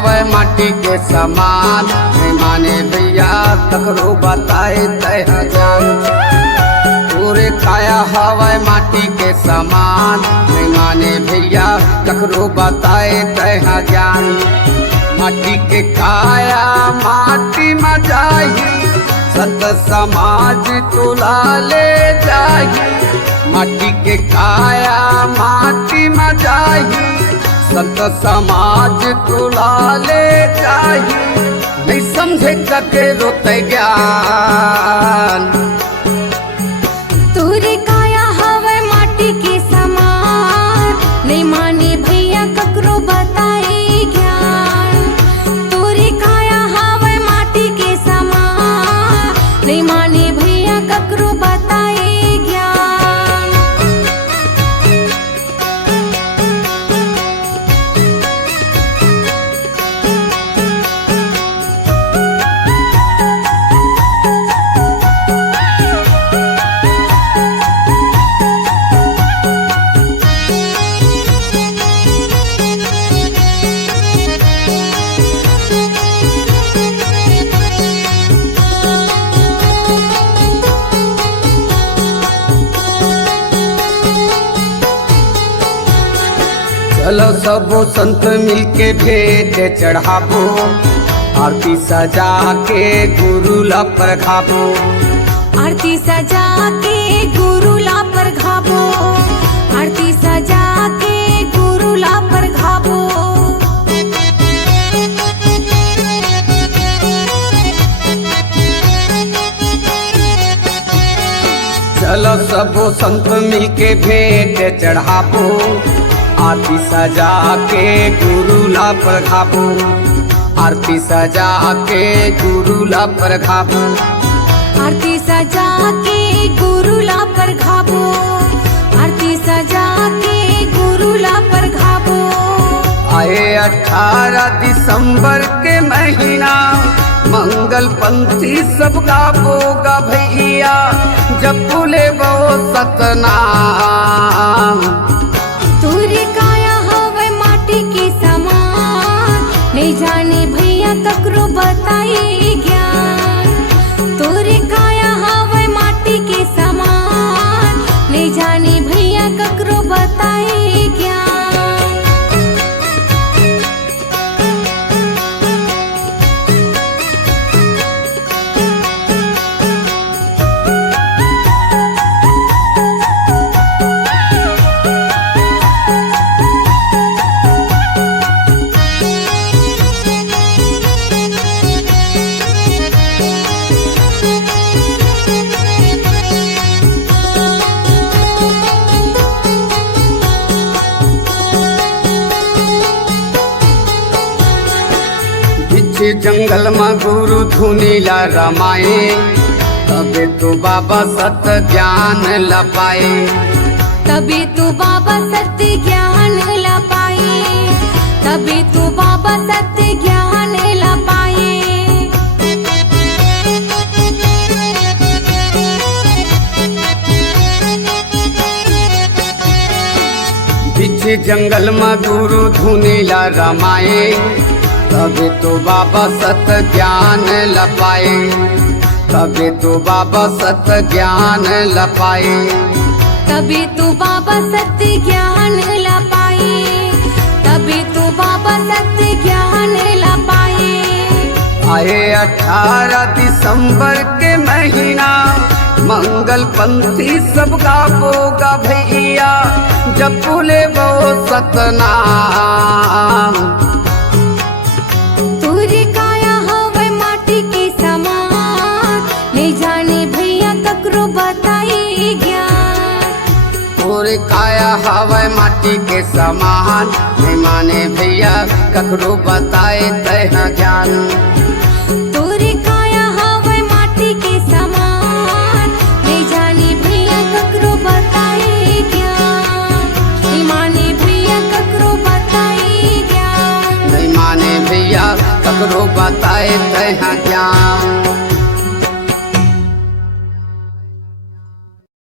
हवे माटी के समान, नहीं माने भैया ककरो बताए तय जान। तोरे काया हवे माटी के समान, नहीं माने भैया ककरो बताए तय ज्ञान। माटी के काया माटी में जाही, संत समाज तुला ले जाही। माटी के काया माटी में जाही, संत समाज तुला ले जाही। नहीं समझे कके रोते ज्ञान। तोरे काया हवे माटी के समान, नहीं माने भैया ककरो बताए ज्ञान। तोरे काया हवे माटी के समान, नहीं माने भैया ककरो बताए ज्ञान। चलो सबो संत मिलके भेंट चढ़ाबो, आरती सजा के गुरु ला परखाबो। आरती सजा के गुरु ला परखाबो, आरती सजा के गुरु ला परखाबो। चलो सबो संत मिलके भेंट चढ़ाबो, आरती सजा के गुरु ला परखाबो। आरती सजा के गुरु ला परखाबो। आरती सजा के गुरु ला परखाबो, आरती सजा के गुरु ला परखाबो। आए 18 दिसंबर के महीना, मंगल पंथी सब गाबोगा भैया, जब बोले वो सतनाम। तोरे काया हवे माटी के समान, नहीं जाने भैया ककरो बताए ज्ञान। तोरे काया हवे माटी के समान, नहीं जाने भैया ककरो बताए ज्ञान। जंगल में गुरु धुनीला रमाए, तबे तो बाबा सत्य ज्ञान ला पाए। तभी तो बाबा सत्य ज्ञान ला पाए, तभी तो बाबा सत्य ज्ञान ला पाए। पीछे जंगल में गुरु धुनीला रमाए, तबे तो बाबा सत्य ज्ञान ला पाए। तबे तो बाबा सत्य ज्ञान ला पाए। तभी तो बाबा सत्य ज्ञान ला पाए, तभी तो बाबा सत्य ज्ञान ला पाए। आए 18 दिसंबर के महीना, मंगल पंथी सब गाबोगा भैया, जब बोले वो सतनाम। तोरे काया हवे माटी के समान, नहीं जाने भैया ककरो बताए ज्ञान। तोरे काया हवे माटी के समान, नहीं माने भैया ककरो बताए तय ज्ञान। तोरे काया हवे माटी के समान, नहीं जाने भैया ककरो बताए ज्ञान। नहीं माने भैया ककरो बताए ज्ञान। नहीं माने भैया ककरो बताए तय ज्ञान।